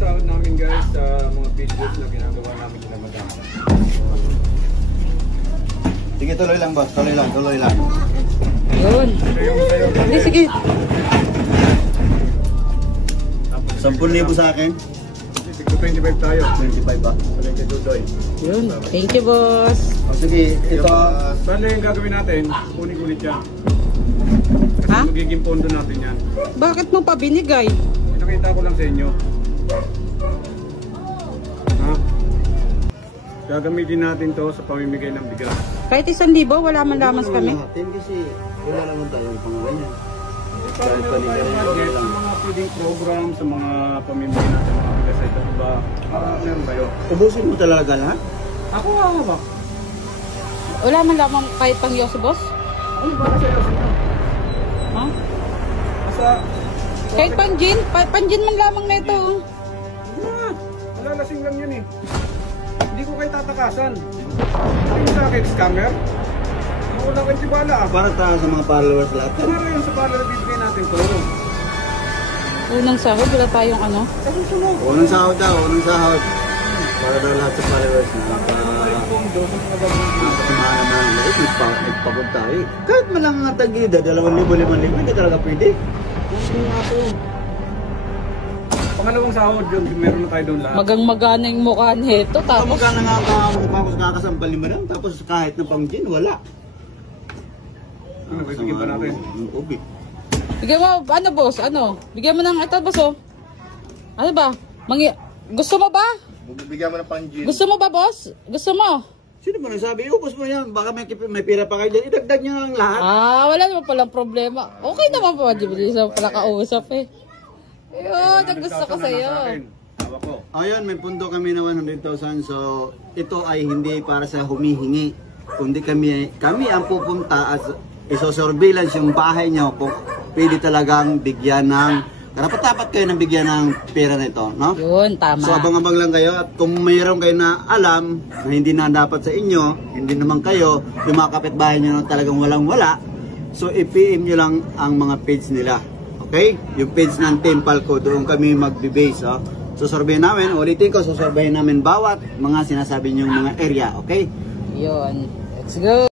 sahod namin guys sa mga videos na ginagawa namin kila madam. Sige, tuloy lang boss, tuloy lang. Yun. Hindi, sige. 10,000 sa akin. 25 tayo. 25 ba? 22 Yun. Thank you, boss. O sige, ito. Saan yung gagawin natin? Kunin-kunit yan. Kasi Ha? magiging pondo natin yan. Bakit mo pa binigay? Pinakita ko lang sa inyo. Ha? Gagamitin natin to sa pamimigay ng bigas. Kahit 1,000, wala man lamang kami. Kasi wala naman tayong pangalan. Para meron tayong budget sa mga feeding program, sa mga pamimigay natin mga bigas sa ito, diba? Meron kayo. Ubusin mo talaga lahat? Ako nga ba? Wala man lamang kahit pang yosi, boss? Ano ba kasi yun? Ha? Basta, Kahit panjin? Panjin man lamang na ito. malalasing lang yun eh. Hindi ko kayo tatakasan. Ayun sa akin, scammer. Wala kang tibala ah. Para tayo sa mga followers lahat. Para yun sa follower bibigay natin to. Unang sahod, wala tayong ano. Kasusunod. Unang sahod daw, unang sahod. Para daw lahat sa followers na Yung pondo sa mga gagawin. nagpagod tayo. Kahit man lang nga tagida, 2,000, 5,000, hindi talaga pwede. Ano nga to? Pangalawang sahod yun, meron na tayo doon lahat. Magang-magana yung mukha nito. Tapos Tapos, magkano nga ang mukha ko kakasampal ni madam, tapos kahit na pang gin, wala. Ano, bibigyan pa natin? Yung tubig. bigyan mo, ano boss, ano? Bigyan mo ng ito, boss, oh. Ano ba? Gusto mo ba? Bigyan mo ng pang gin. Gusto mo ba, boss? Gusto mo? Sino mo nagsabi? Ubus mo yan. Baka may pira pa kayo dyan. Idagdag nyo lang lahat. Wala naman palang problema. Okay naman po, di sa pala kausap eh. Ayun, ang gusto ko sa'yo. Hawak ko. Ayun, may pundo kami na 100,000. So, ito ay hindi para sa humihingi. Kundi kami ang pupunta at isosurveillance yung bahay nyo kung pwede talagang bigyan ng dapat kayo nang bigyan ng pera na ito, no? Yun, tama. So abang-abang lang kayo at kung mayroon kayo na alam na hindi na dapat sa inyo, hindi naman kayo, yung mga kapitbahay nyo na talagang walang-wala, so i-PM nyo lang ang mga page nila. Okay? Yung page ng Team Palco, doon kami magbe-base. Oh. So survey namin, ulitin ko, so survey namin bawat mga sinasabi nyong mga area. Okay? Yun. Let's go.